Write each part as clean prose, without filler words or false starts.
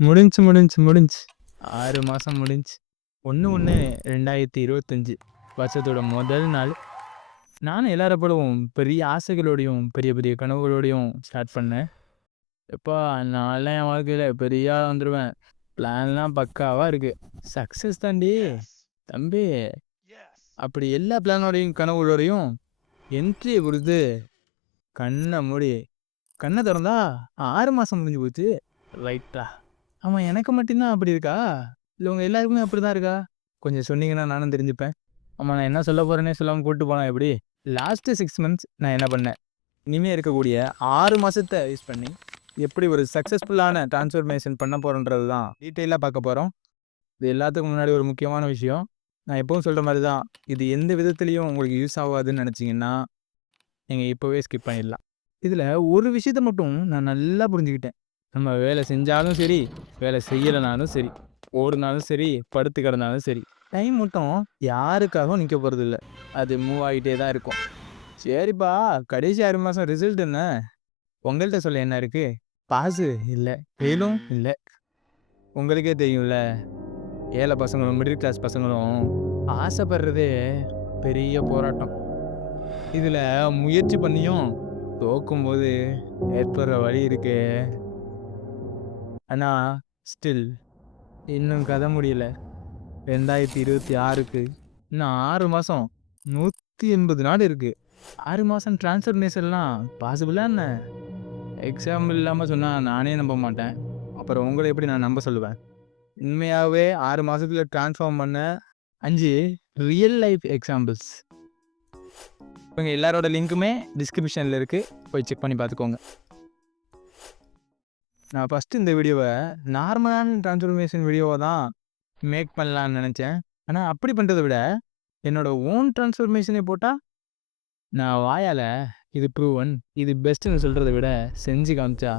முடிஞ்சுச்சு. 6 மாசம் முடிஞ்சுச்சு. 1/1/2025 வருஷத்தோட முதல் நாள். நானும் எல்லார போலவும் பெரிய ஆசைகளோடையும், பெரிய பெரிய கனவுகளோடையும் ஸ்டார்ட் பண்ணேன். எப்பா நான்லாம் என் வாழ்க்கையில பெரிய ஆளா வந்துருவேன். பிளான்லாம் பக்காவா இருக்கு. சக்சஸ் தாண்டி தம்பி. அப்படி எல்லா பிளானோடையும் கனவுகளோடையும் என்ட்ரிய குடுத்து கண்ண தொறந்தா 6 மாசம் முடிஞ்சு போச்சு. ரைட்டா. ஆமா எனக்கு மட்டும் தான் அப்படி இருக்கா? இல்ல உங்க எல்லாருக்குமே அப்படிதான் இருக்கா? கொஞ்சம் சொன்னீங்கன்னா நானும் தெரிஞ்சுப்பேன். ஆமா நான் என்ன சொல்ல போறேன்னே சொல்லாம கூட்டு போனா எப்படி? லாஸ்ட் 6 மந்த்ஸ் நான் என்ன பண்ணேன்? இனிமே இருக்கக்கூடிய 6 மாசத்த யூஸ் பண்ணி எப்படி ஒரு சக்சஸ்ஃபுல்லான டிரான்ஸ்ஃபர்மேஷன் பண்ண போறோன்றது தான் டீட்டெயிலா பார்க்க போறோம். இது எல்லாத்துக்கும் முன்னாடி ஒரு முக்கியமான விஷயம். நான் எப்பவும் சொல்ற மாரி தான். இது எந்த விதத்திலயும் உங்களுக்கு யூஸ் ஆகாதுன்னு நெனச்சீங்கன்னா, நீங்க இப்பவே ஸ்கிப் பண்ணிடலாம். இதுல ஒரு விஷயத்த மட்டும் நான் நல்லா புரிஞ்சுக்கிட்டேன். நம்ம வேலை செஞ்சாலும் சரி, வேலை செய்யலனாலும் சரி, ஓடுனாலும் சரி, படுத்து கிடந்தாலும் சரி, டைம் மட்டும் யாருக்காகவும் நிக்க போறதில்ல. அது மூவ் ஆகிட்டே தான் இருக்கும். சரிப்பா, கடைசி 6 மாசம் ரிசல்ட் என்ன? உங்கள்ட்ட சொல்ல என்ன இருக்கு? பாஸு இல்ல, ஃபெயிலும் இல்ல. உங்களுக்கே தெரியும்ல, ஏழை பசங்களும், மிடில் கிளாஸ் பசங்களும் ஆசைப்படுறதே பெரிய போராட்டம். இதுல முயற்சி பண்ணியும் தோக்கும்போது ஏற்படுற வலி இருக்கே. ஆனா ஸ்டில் இன்னும் கதை முடியல. 2026க்கு இன்னும் 6 மாசம் 180 நாள் இருக்கு. 6 மாசம் டிரான்ஸ்ஃபர்மேஷன்லாம் பாசிபிளா என்ன? எக்ஸாம்பிள் இல்லாம சொன்னா நானே நம்ப மாட்டேன். அப்புறம் உங்கள எப்படி நான் நம்ப சொல்லுவேன்? உண்மையாவே 6 மாசத்துல டிரான்ஸ்ஃபார்ம் பண்ண 5 ரியல் லைஃப் எக்ஸாம்பிள்ஸ். இவங்க எல்லாரோட லிங்க்குமே டிஸ்கிரிப்ஷன்ல இருக்கு. போய் செக் பண்ணி பார்த்துக்கோங்க. நான் ஃபர்ஸ்ட் இந்த வீடியோவை நார்மலான டிரான்ஸ்ஃபர்மேஷன் வீடியோவை தான் மேக் பண்ணலான்னு நினச்சேன். ஆனால் அப்படி பண்ணுறதை விட என்னோட ஓன் டிரான்ஸ்ஃபர்மேஷனை போட்டால் நான் வாயால் இது ப்ரூவன் இது பெஸ்ட்டுன்னு சொல்கிறத விட செஞ்சு காமிச்சா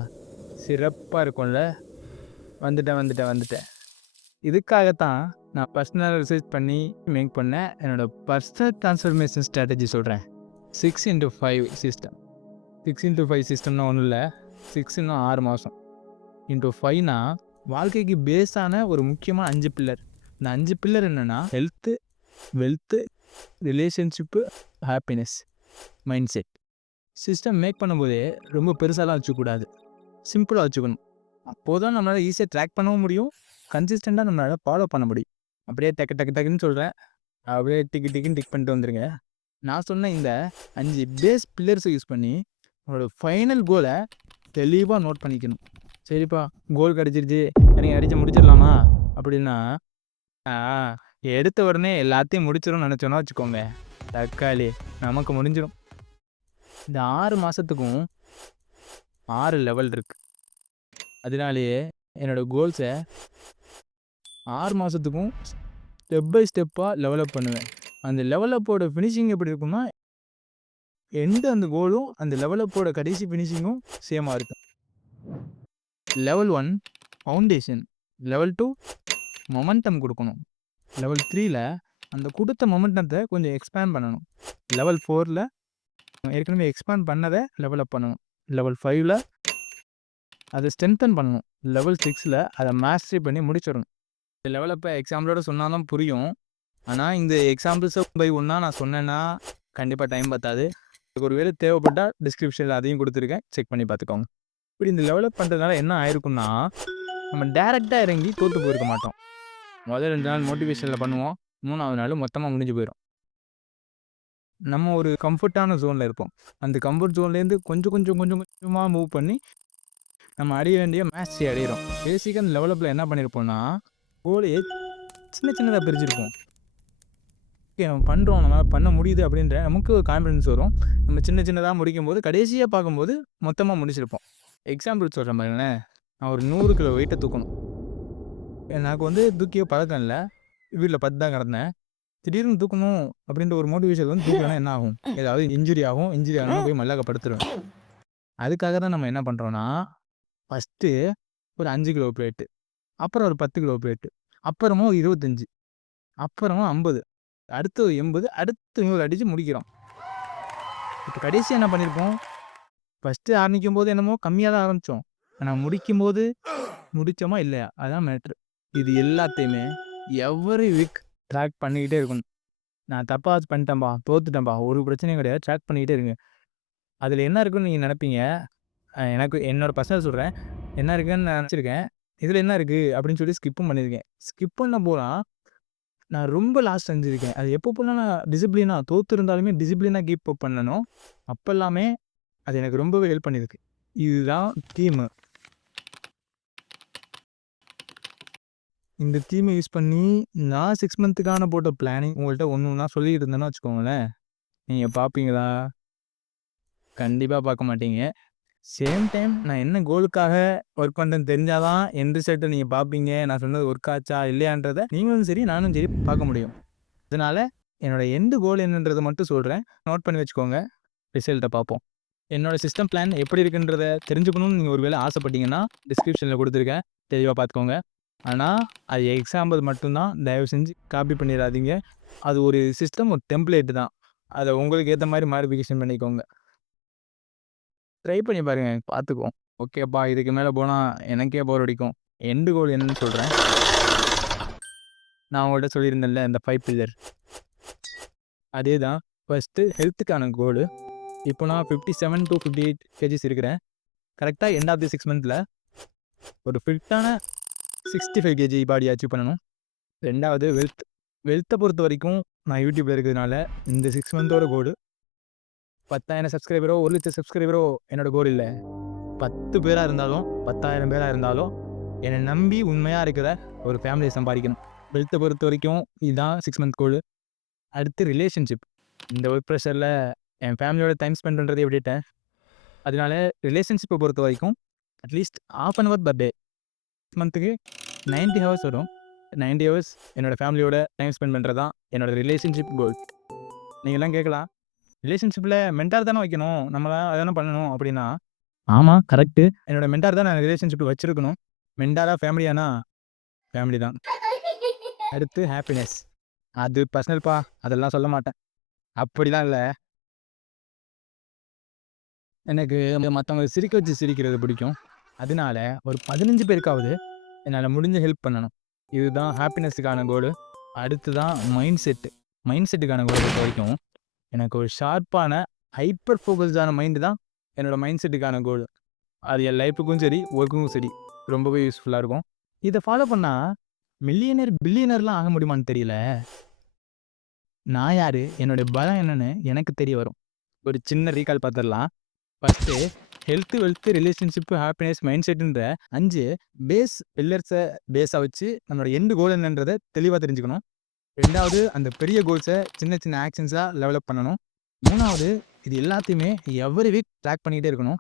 சிறப்பாக இருக்கும்ல. வந்துட்டேன். இதுக்காகத்தான் நான் பர்சனல் ரிசர்ச் பண்ணி மேக் பண்ணேன். என்னோடய பர்சனல் டிரான்ஸ்ஃபர்மேஷன் ஸ்ட்ராட்டஜி சொல்கிறேன். 6x5 system. 6x5 சிஸ்டம்னா ஒன்றும் இல்லை, 6ன்னா 6 மாதம் இன்ட்டு 5னா வாழ்க்கைக்கு பேஸான ஒரு முக்கியமான 5 பில்லர். இந்த 5 பில்லர் என்னென்னா health, wealth, relationship, happiness, mindset. System make பண்ணும்போதே ரொம்ப பெருசாலாம் வச்சுக்கூடாது, சிம்பிளாக வச்சுக்கணும். அப்போது தான் நம்மளால் ஈஸியாக ட்ராக் பண்ணவும் முடியும், கன்சிஸ்டண்ட்டாக நம்மளால் ஃபாலோ பண்ண முடியும். அப்படியே டக்குன்னு சொல்கிறேன், அப்படியே டிக்குன்னு டிக் பண்ணிட்டு வந்துடுங்க. நான் சொன்ன இந்த 5 பேஸ் பில்லர்ஸை யூஸ் பண்ணி உங்களோட ஃபைனல் கோலை தெளிவாக நோட் பண்ணிக்கணும். சரிப்பா, கோல் கிடச்சிருச்சு, நீங்கள் அடித்து முடிச்சிடலாமா அப்படின்னா எடுத்த உடனே எல்லாத்தையும் முடிச்சிடும்னு நினச்சோன்னா வச்சுக்கோங்க, தக்காளி நமக்கு முடிஞ்சிடும். இந்த 6 மாதத்துக்கும் 6 லெவல் இருக்குது. அதனாலேயே என்னோடய கோல்ஸை 6 மாதத்துக்கும் ஸ்டெப் பை ஸ்டெப்பாக டெவலப் பண்ணுவேன். அந்த லெவலப்போட ஃபினிஷிங் எப்படி இருக்கும்னா, அந்த கோலும் அந்த லெவலப்போட கடைசி ஃபினிஷிங்கும் சேமாக இருக்கும். லெவல் 1 ஃபவுண்டேஷன், லெவல் 2 மொமெண்டம் கொடுக்கணும், லெவல் 3ல் அந்த கொடுத்த மொமெண்டத்தை கொஞ்சம் எக்ஸ்பேண்ட் பண்ணணும், லெவல் 4ல் ஏற்கனவே எக்ஸ்பேண்ட் பண்ணதை டெவலப் பண்ணணும், லெவல் 5ல் அதை ஸ்ட்ரென்தன் பண்ணணும், லெவல் 6ல் அதை மாஸ்டரி பண்ணி முடிச்சிடணும். இந்த லெவலப்பை எக்ஸாம்பிளோட சொன்னாலும் புரியும். ஆனால் இந்த எக்ஸாம்பிள்ஸை பை ஒன்றா நான் சொன்னேன்னா கண்டிப்பாக டைம் பத்தாது. அதுக்கு ஒரு வேலை தேவைப்பட்டால் டிஸ்கிரிப்ஷனில் அதையும் கொடுத்துருக்கேன், செக் பண்ணி பார்த்துக்கோங்க. இப்படி இந்த டெவலப் பண்ணுறதுனால என்ன ஆயிருக்கும்னா, நம்ம டேரெக்டாக இறங்கி தோற்று போயிருக்க மாட்டோம். முதல் 2 நாள் மோட்டிவேஷனில் பண்ணுவோம், 3ஆவது நாள் மொத்தமாக முடிஞ்சு போயிடும். நம்ம ஒரு கம்ஃபர்ட்டான ஜோனில் இருப்போம். அந்த கம்ஃபர்ட் ஜோன்லேருந்து கொஞ்சமாக மூவ் பண்ணி நம்ம அடைய வேண்டிய மேஸ்ட்ரி அடையிறோம். பேசிக்காக அந்த டெவலப்பில் என்ன பண்ணியிருப்போம்னா, கோலையே சின்னதாக பிரிச்சிருப்போம். ஓகே நம்ம பண்ணுறோம், நம்மளால் பண்ண முடியுது அப்படின்ற நமக்கு ஒரு கான்ஃபிடன்ஸ் வரும். நம்ம சின்னதாக முடிக்கும்போது கடைசியாக பார்க்கும்போது மொத்தமாக முடிச்சிருப்போம். எக்ஸாம்பிள் சொல்கிறேன் பாருங்களேன், நான் ஒரு 100 கிலோ வெயிட்டை தூக்கணும். எனக்கு தூக்கிய பழக்கம் இல்லை, வீட்டில் 10 தான் கிடந்தேன். திடீர்னு தூக்கணும் அப்படின்ற ஒரு மோட்டிவேஷன் தூக்கலன்னா என்ன ஆகும், ஏதாவது இன்ஜுரி ஆகும், போய் மல்லாக்க படுத்துருவேன். அதுக்காக தான் நம்ம என்ன பண்ணுறோன்னா, ஃபஸ்ட்டு ஒரு 5 கிலோ பிளேட்டு, அப்புறம் ஒரு 10 கிலோ பிளேட்டு, அப்புறமா 25, அப்புறமா 50, அடுத்து 80, அடுத்து 100 அடித்து முடிக்கிறோம். இப்போ கடைசி என்ன பண்ணியிருப்போம், ஃபஸ்ட்டு ஆரம்பிக்கும் போது என்னமோ கம்மியாக தான் ஆரம்பித்தோம், ஆனால் முடிக்கும் போது முடிச்சோமா இல்லையா? அதான் மேட்ரு. இது எல்லாத்தையுமே எவ்ரி வீக் ட்ராக் பண்ணிக்கிட்டே இருக்கணும். நான் தப்பா பண்ணிட்டேன்பா, தோத்துட்டேன்பா, ஒரு பிரச்சனையும் கிடையாது. ட்ராக் பண்ணிக்கிட்டே இருங்க. அதில என்ன இருக்குன்னு நீங்க நெனைப்பீங்க. எனக்கு என்னோட பர்சனல் சொல்றேன். என்ன இருக்குன்னு நான் நெனச்சிருக்கேன். இதில என்ன இருக்கு அப்படின்னு சொல்லி ஸ்கிப்பும் பண்ணியிருக்கேன். ஸ்கிப் பண்ண போனா நான் ரொம்ப லாஸ் அடைஞ்சிருக்கேன். அது எப்பப்போலாம் நான் டிசிப்ளினா தோத்து இருந்தாலுமே டிசிப்ளினா கீப் அப் பண்ணனோ, அப்பல்லாமே அது எனக்கு ரொம்பவே ஹெல்ப் பண்ணியிருக்கு. இதுதான் தீமு. இந்த தீம யூஸ் பண்ணி நான் 6 மந்த்துக்கான போட்ட பிளானிங் உங்கள்ட்ட ஒண்ணு ஒண்ணா சொல்லிட்டு இருந்தேன்னு வச்சுக்கோங்களேன், நீங்க பார்ப்பீங்களா? கண்டிப்பா பார்க்க மாட்டீங்க. சேம் டைம் நான் என்ன கோலுக்காக ஒர்க் பண்றேன்னு தெரிஞ்சா தான் எண்ட் ரிசல்ட்ட நீங்க பார்ப்பீங்க. நான் சொன்னது ஒர்க் ஆச்சா இல்லையான்றத நீங்களும் சரி, நானும் சரி பார்க்க முடியும். அதனால என்னோட எண்ட் கோல் என்னன்றத மட்டும் சொல்றேன். நோட் பண்ணி வச்சுக்கோங்க. ரிசல்ட்ட பார்ப்போம். என்னோட சிஸ்டம் பிளான் எப்படி இருக்குன்றத தெரிஞ்சுக்கணும்னு நீங்க ஒரு வேளை ஆசைப்பட்டீங்கன்னா, டிஸ்கிரிப்ஷன்ல குடுத்துருக்கேன். தெளிவா பார்த்துக்கோங்க. ஆனா, அது எக்ஸாம்பிள் மட்டும் தான். தயவு செஞ்சு காப்பி பண்ணிறாதீங்க. அது ஒரு சிஸ்டம், ஒரு டெம்ப்ளேட் தான். அத உங்களுக்கு ஏத்த மாரி மாடிஃபிகேஷன் பண்ணிக்கோங்க. ட்ரை பண்ணி பாருங்க. பார்த்துக்குவோம். ஓகேப்பா, இதுக்கு மேல போனா எனக்கே போர் அடிக்கும். எண்ட் கோல் என்னன்னு சொல்றேன். நான் உங்கள்ட்ட சொல்லியிருந்தேன்ல இந்த 5 பில்லர். அதேதான். ஃபர்ஸ்ட்டு ஹெல்த்துக்கான கோலு. இப்போ நான் 57 டூ 58 கேஜிஸ் இருக்கிறேன். கரெக்ட்டா எண்ட் ஆஃப் தி 6 மந்த்ல ஒரு ஃபிட்டான 65 கேஜி பாடி அச்சீவ் பண்ணணும். 2வது வெல்த். வெல்த்த பொறுத்தவரைக்கும் நான் யூடியூப்ல இருக்கிறதுனால இந்த 6 மந்தோட கோலு 10,000 சப்ஸ்கிரைபரோ, 1,00,000 சப்ஸ்கிரைபரோ என்னோட கோல் இல்ல. 10 பேரா இருந்தாலும், 10,000 பேரா இருந்தாலும், என்ன நம்பி உண்மையா இருக்கிற ஒரு ஃபேமிலிய சம்பாதிக்கணும். வெல்த்த பொறுத்தவரைக்கும் இதுதான் 6 மந்த் கோலு. அடுத்து ரிலேஷன்ஷிப். இந்த ஒர்க் ப்ரெஷர்ல என் ஃபேமிலியோட டைம் ஸ்பெண்ட் பண்றதே விட்டுட்டேன். அதனால ரிலேஷன்ஷிப்ப பொறுத்தவரைக்கும் at least 1/2 an hour per day. 6 மந்த்துக்கு 90 ஹவர்ஸ் வரும். 90 ஹவர்ஸ் என்னோட ஃபேமிலியோட டைம் ஸ்பெண்ட் பண்றது தான் என்னோட ரிலேஷன்ஷிப் கோல். நீங்கலாம் கேட்கலாம், ரிலேஷன்ஷிப்ல மென்டார் தானே வைக்கணும். நம்மலாம் அதானே பண்ணணும் அப்படின்னா, ஆமா கரெக்ட்டு. என்னோட மென்டார் தான் நான் ரிலேஷன்ஷிப்ல வச்சிருக்கணும். மென்டாரா, ஃபேமிலியானா ஃபேமிலி தான். அடுத்து ஹேப்பினஸ். அது பர்சனல்ப்பா. அதெல்லாம் சொல்ல மாட்டேன். அப்படிலாம் இல்ல. எனக்கு மத்தவங்கள சிரிக்க வச்சு சிரிக்கிறது பிடிக்கும். அதனால ஒரு 15 பேருக்காவது என்னால முடிஞ்ச ஹெல்ப் பண்ணணும். இதுதான் ஹேப்பினஸ்ஸுக்கான கோலு. அடுத்து தான் மைண்ட் செட். மைண்ட் செட்டுக்கான கோல பொறுத்தவரைக்கும், எனக்கு ஒரு ஷார்ப்பான, ஹைப்பர் ஃபோகஸ்டான மைண்ட் தான் என்னோட மைண்ட் செட்டுக்கான கோல். அது என் லைஃப்‌க்கும் சரி, ஒர்க்குக்கும் சரி ரொம்பவே யூஸ்ஃபுல்லா இருக்கும். இத ஃபாலோ பண்ணா மில்லியனர், பில்லியனர்லாம் ஆக முடியுமான்னு தெரியல. நான் யாரு? என்னோட பலம் என்னன்னு எனக்கு தெரிய வரும். ஒரு சின்ன ரீகால் பார்த்துடலாம். First health, wealth, relationship, happiness, mind செட்ன்ற 5 பேஸ் பில்லர்ஸ பேஸா வச்சு நம்மளோட எண்ட் கோல் என்னன்றத தெளிவா தெரிஞ்சுக்கணும். 2வது அந்த பெரிய கோல்ஸ சின்ன சின்ன ஆக்ஷன்ஸா டெவலப் பண்ணணும். 3வது இது எல்லாத்தையுமே எவரி வீக் ட்ராக் பண்ணிக்கிட்டே இருக்கணும்.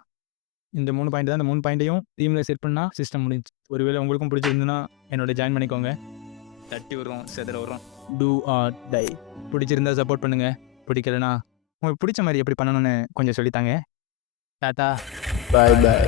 இந்த 3 பாயிண்ட் தான். இந்த 3 பாயிண்ட்டையும் டீம்ல செட் பண்ணா சிஸ்டம் முடிஞ்சுச்சு. ஒருவேளை உங்களுக்கும் பிடிச்சிருந்ததுன்னா என்னோட ஜாயின் பண்ணிக்கோங்க. தட்டி விடுறோம், செதற விடுறோம். Do or die. பிடிச்சிருந்தா சப்போர்ட் பண்ணுங்க. பிடிக்கலனா உங்களுக்கு பிடிச்ச மாரி எப்படி பண்ணணும்னு கொஞ்சம் சொல்லித்தாங்க. டாட்டா. பாய் பாய்.